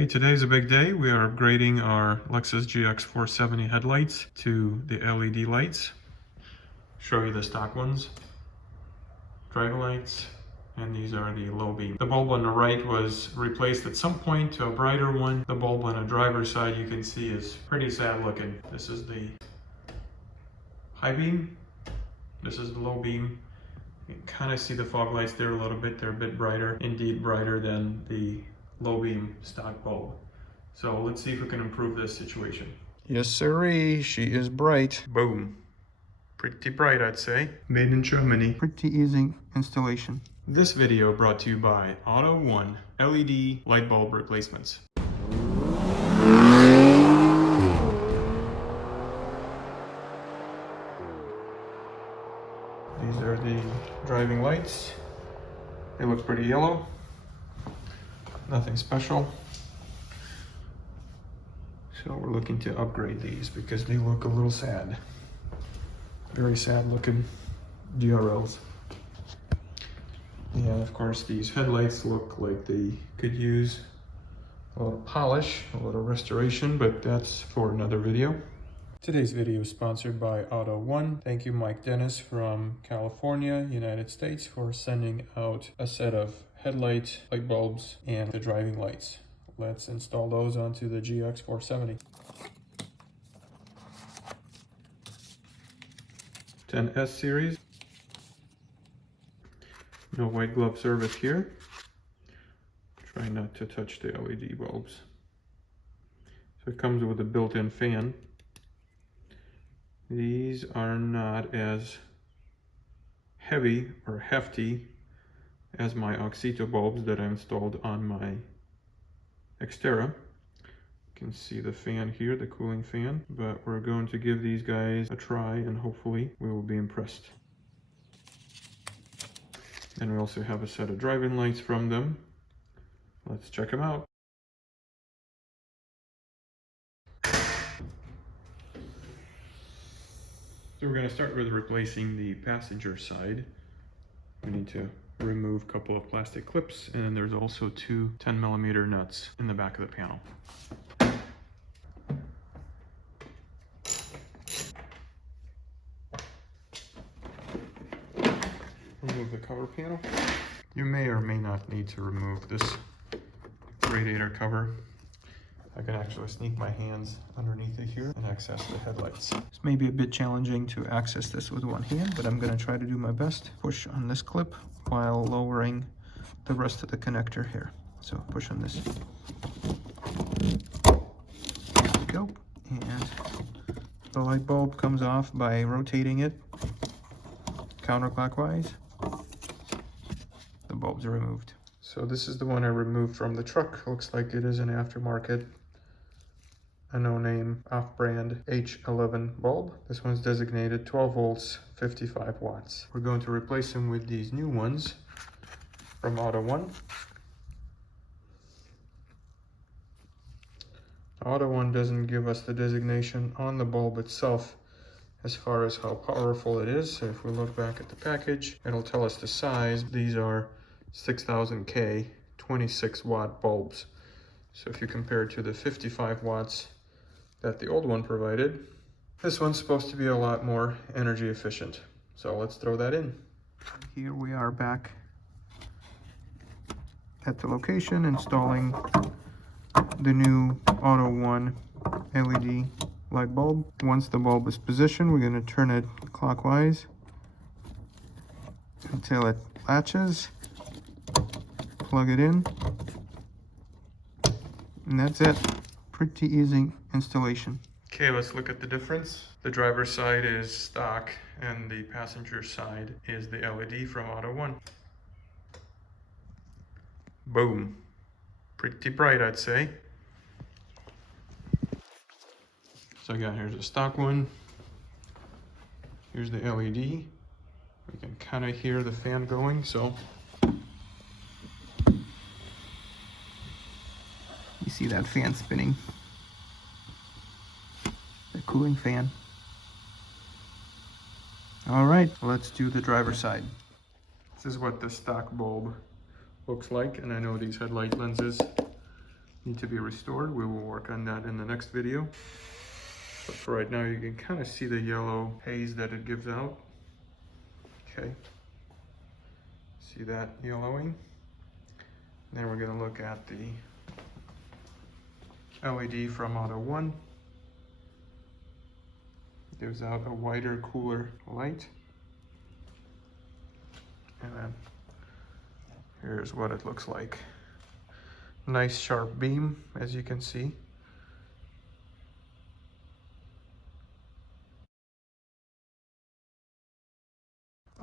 Hey, today's a big day. We are upgrading our Lexus GX470 headlights to the LED lights. Show you the stock ones. Driver lights, and these are the low beam. The bulb on the right was replaced at some point to a brighter one. The bulb on the driver's side you can see is pretty sad looking. This is the high beam. This is the low beam. You can kind of see the fog lights there a little bit. They're a bit brighter, indeed brighter than the low beam stock bulb. So let's see if we can improve this situation. Yes, sirree, she is bright. Boom. Pretty bright, I'd say. Made in Germany. Pretty easy installation. This video brought to you by Autoone LED light bulb replacements. These are the driving lights. They look pretty yellow. Nothing special. So we're looking to upgrade these because they look a little sad. Very sad looking DRLs. Yeah, of course these headlights look like they could use a little polish, a little restoration, but that's for another video. Today's video is sponsored by Autoone. Thank you, Mike Dennis from California, United States, for sending out a set of headlight light bulbs and the driving lights. Let's install those onto the GX470. 10S series. No white glove service here. Try not to touch the LED bulbs. So it comes with a built-in fan. These are not as heavy or hefty as my Oxito bulbs that I installed on my Xterra. You can see the fan here, the cooling fan, but we're going to give these guys a try and hopefully we will be impressed. And we also have a set of driving lights from them. Let's check them out. So we're going to start with replacing the passenger side. We need to remove a couple of plastic clips, and then there's also two 10mm nuts in the back of the panel. Remove the cover panel. You may or may not need to remove this radiator cover. I can actually sneak my hands underneath it here and access the headlights. This may be a bit challenging to access this with one hand, but I'm going to try to do my best. Push on this clip while lowering the rest of the connector here. So push on this. There we go. And the light bulb comes off by rotating it counterclockwise. The bulbs are removed. So this is the one I removed from the truck. Looks like it is an aftermarket, a no-name off-brand H11 bulb. This one's designated 12 volts, 55 watts. We're going to replace them with these new ones from Autoone. Autoone doesn't give us the designation on the bulb itself as far as how powerful it is. So if we look back at the package, it'll tell us the size. These are 6000K 26 watt bulbs. So if you compare it to the 55 watts that the old one provided, this one's supposed to be a lot more energy efficient. So let's throw that in. Here we are back at the location installing the new Autoone LED light bulb. Once the bulb is positioned, we're going to turn it clockwise until it latches. Plug it in, and that's it. Pretty easy installation. Okay, let's look at the difference. The driver's side is stock and the passenger side is the LED from Autoone. Boom. Pretty bright, I'd say. So again, here's a stock one. Here's the LED. We can kind of hear the fan going, so you see that fan spinning, the cooling fan. All right, let's do the driver's side. this is what the stock bulb looks like, and I know these headlight lenses need to be restored. We will work on that in the next video. But for right now, you can kind of see the yellow haze that it gives out. Okay. See that yellowing? Then we're going to look at the LED from Autoone. Gives out a wider, cooler light. And then here's what it looks like. Nice sharp beam, as you can see.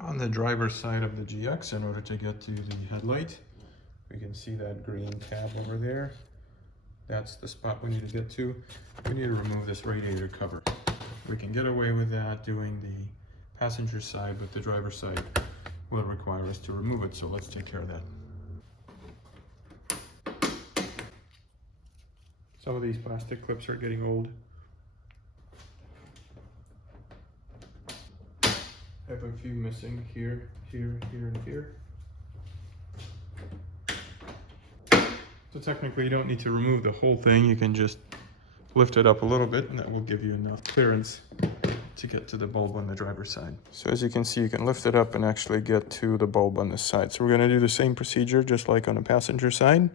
On the driver's side of the GX, in order to get to the headlight, we can see that green tab over there. That's the spot we need to get to. We need to remove this radiator cover. We can get away with that doing the passenger side, but the driver's side will require us to remove it, so let's take care of that. Some of these plastic clips are getting old. I have a few missing here, here, here, and here. So technically you don't need to remove the whole thing, you can just lift it up a little bit and that will give you enough clearance to get to the bulb on the driver's side. So as you can see, you can lift it up and actually get to the bulb on this side. So we're going to do the same procedure just like on the passenger side.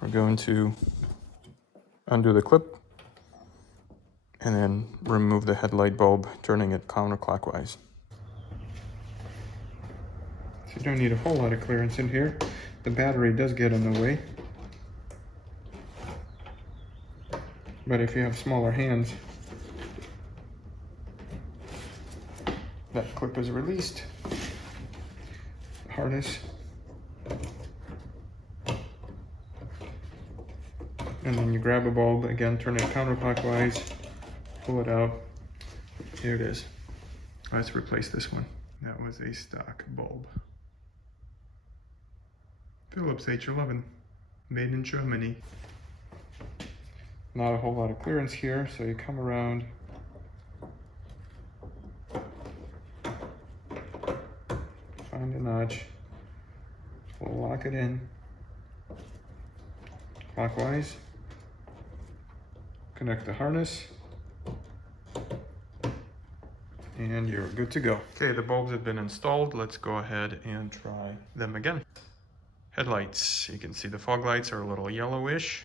We're going to undo the clip and then remove the headlight bulb, turning it counterclockwise. So you don't need a whole lot of clearance in here. The battery does get in the way. But if you have smaller hands, that clip is released. Harness. And then you grab a bulb, again, turn it counterclockwise, pull it out. Here it is. Let's replace this one. That was a stock bulb. Philips H11, made in Germany. Not a whole lot of clearance here, so you come around, find a notch, lock it in clockwise, connect the harness, and you're good to go. Okay, the bulbs have been installed. Let's go ahead and try them again. Headlights, you can see the fog lights are a little yellowish.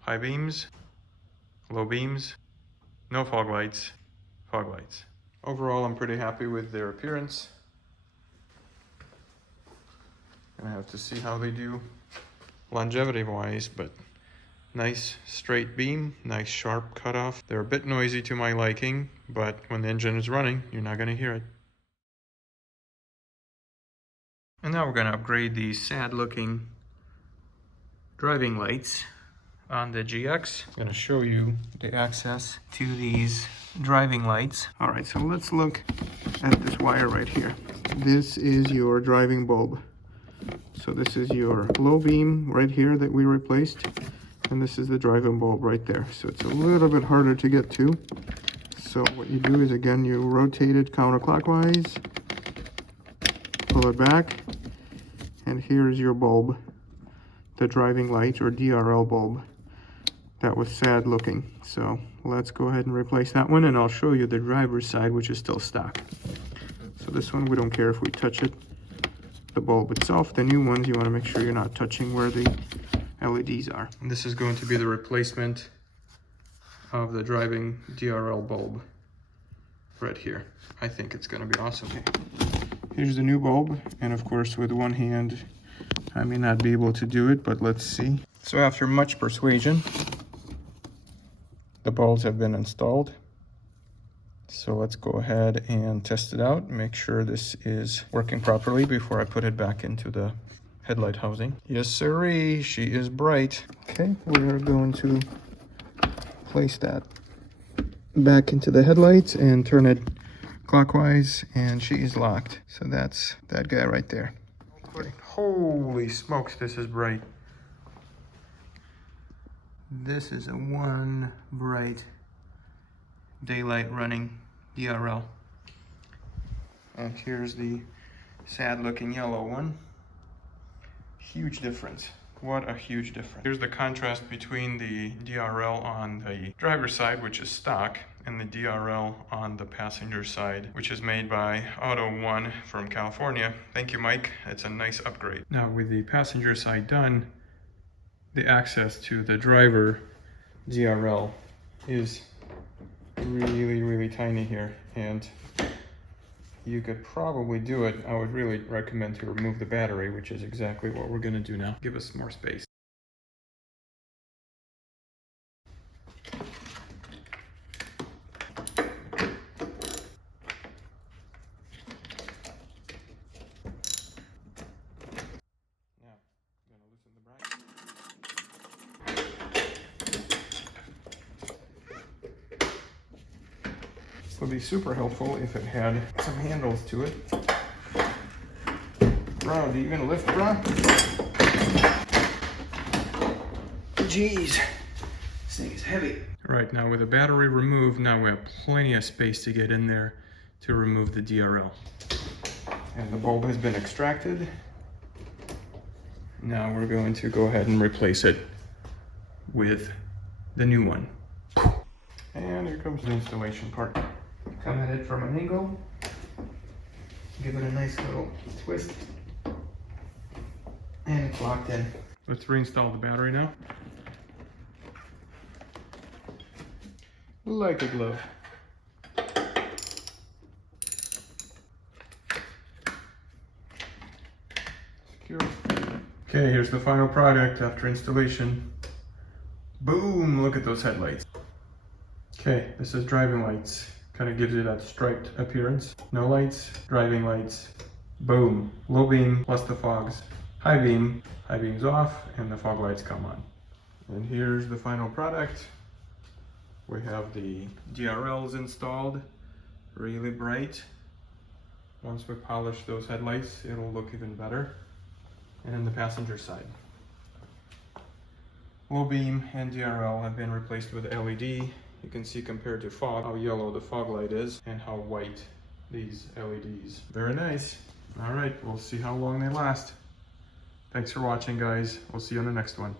High beams, low beams, no fog lights, fog lights. Overall, I'm pretty happy with their appearance. Gonna have to see how they do longevity-wise, but nice straight beam, nice sharp cutoff. They're a bit noisy to my liking, but when the engine is running, you're not gonna hear it. And now we're gonna upgrade these sad-looking driving lights on the GX. I'm gonna show you the access to these driving lights. All right, so let's look at this wire right here. This is your driving bulb. So this is your low beam right here that we replaced, and this is the driving bulb right there. So it's a little bit harder to get to. So what you do is, again, you rotate it counterclockwise, pull it back, and here's your bulb, the driving light or DRL bulb. That was sad looking. So let's go ahead and replace that one, and I'll show you the driver's side, which is still stock. So this one, we don't care if we touch it, the bulb itself. The new ones, you want to make sure you're not touching where the LEDs are. And this is going to be the replacement of the driving DRL bulb right here. I think it's going to be awesome. Here's the new bulb, and of course with one hand I may not be able to do it, but let's see. So after much persuasion, the bulbs have been installed. So let's go ahead and test it out, make sure this is working properly before I put it back into the headlight housing. Yes sirree, she is bright. Okay, we're going to place that back into the headlights and turn it clockwise, and she is locked. So that's that guy right there. Okay. Holy smokes, this is bright. This is a one bright daylight running DRL. And here's the sad looking yellow one. Huge difference. What a huge difference. Here's the contrast between the DRL on the driver's side, which is stock, and the DRL on the passenger side, which is made by Autoone from California. Thank you, Mike. It's a nice upgrade. Now, with the passenger side done, the access to the driver DRL is really tiny here, and you could probably do it. I would really recommend to remove the battery, which is exactly what we're going to do now. Give us more space. Now, I'm going to loosen the bracket. This would be super helpful if it had some handles to it. Bro, do you even lift, bro? Jeez, this thing is heavy. Right, now with the battery removed, now we have plenty of space to get in there to remove the DRL. And the bulb has been extracted. Now we're going to go ahead and replace it with the new one. And here comes the installation part. Come at it from an angle. Give it a nice little twist. And it's locked in. Let's reinstall the battery now. Like a glove. Secure. Okay, here's the final product after installation. Boom, look at those headlights. Okay, this is driving lights. Kind of gives you that striped appearance. No lights, driving lights. Boom, low beam plus the fogs. High beam's off, and the fog lights come on. And here's the final product. We have the DRLs installed, really bright. Once we polish those headlights, it'll look even better. And the passenger side. Low beam and DRL have been replaced with LED. You can see compared to fog, how yellow the fog light is and how white these LEDs. Very nice. All right, we'll see how long they last. Thanks for watching, guys. We'll see you on the next one.